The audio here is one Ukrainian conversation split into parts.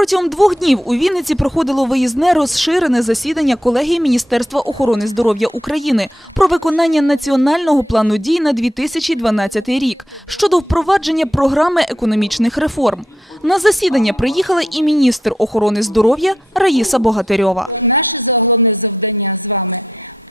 Протягом двох днів у Вінниці проходило виїзне розширене засідання колегії Міністерства охорони здоров'я України про виконання національного плану дій на 2012 рік щодо впровадження програми економічних реформ. На засідання приїхала і міністр охорони здоров'я Раїса Богатирьова. Наше головне завдання з вами,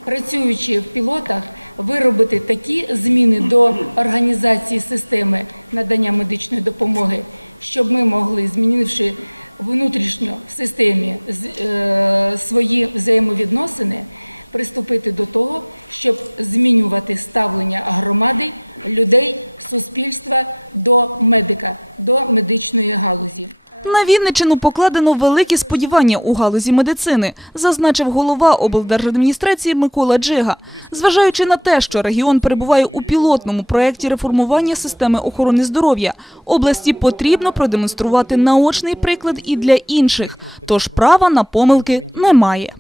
працюючи в пілотах, виробити такі зміни до організації системи надання медичної допомоги, щоб ми могли, змінивши внутрішньо в системі е, свої взаємовідносини, приступити до того, щоб змінювати ставлення громади, людей, суспільства до медика, до медичної галузі. На Вінниччину покладено великі сподівання у галузі медицини, зазначив голова облдержадміністрації Микола Джига. Зважаючи на те, що регіон перебуває у пілотному проєкті реформування системи охорони здоров'я, області потрібно продемонструвати наочний приклад і для інших, тож права на помилки немає.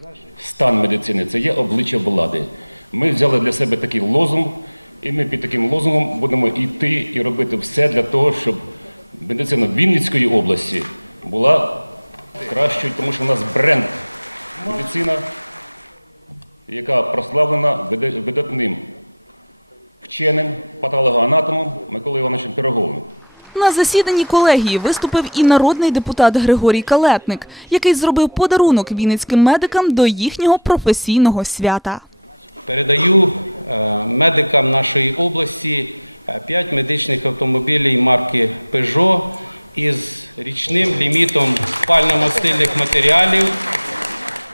Стан медицини це є обличчя влади. Ми взяли для себе такий лозунг, і ми під таким лозунгом будемо йти і робити все для того, щоб медицина Вінницької області була кращою, тому що в нас бренд медицина, яка прославлена вида- видатним вченим патологоанатомом Миколою Івановичем Пироговим. На засіданні колегії виступив і народний депутат Григорій Калетник, який зробив подарунок вінницьким медикам до їхнього професійного свята. Передаю е, медикам нашої області 5 медичних автомобілів марки Peugeot із річним лімітом спально-мастильних матеріалів.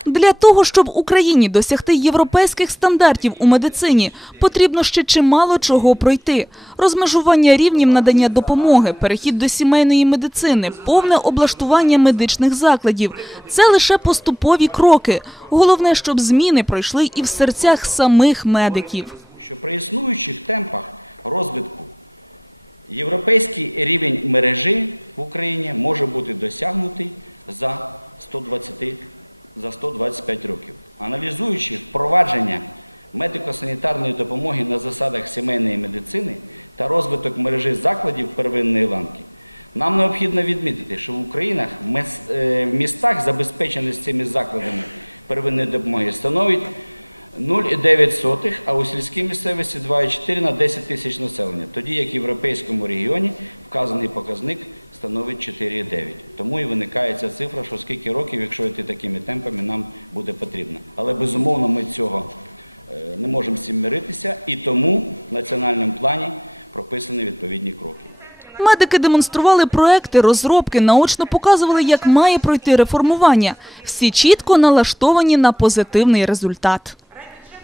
Для того, щоб Україні досягти європейських стандартів у медицині, потрібно ще чимало чого пройти. Розмежування рівнів надання допомоги, перехід до сімейної медицини, повне облаштування медичних закладів – це лише поступові кроки. Головне, щоб зміни пройшли і в серцях самих медиків. що при існуючих темпах розвитку європейський рівень мережі в Україні може бути досягнутий за 120, за 125 років. Аналізуючи впровадження медико-санітарної допомоги на засадах сімейної медицини та розвиток мережі закладів первинної ланки, нам необхідно відмітити, що в Українах е, в містах забезпеченість цими закладами первинної допомоги становить 0,9, а у сільській місцевості 2,4 на 10 тисяч населення, тоді як в європейському регіоні вказаний показник становить 4,9. Тому і виникає ця цифра, що скільки років, якщо йти такими темпами, нам буде потрібно. Але безумовно ми цього е, не можемо з цим миритися, і тому в національному плані прописані відповідні кроки. Медики демонстрували проекти, розробки, наочно показували, як має пройти реформування. Всі чітко налаштовані на позитивний результат.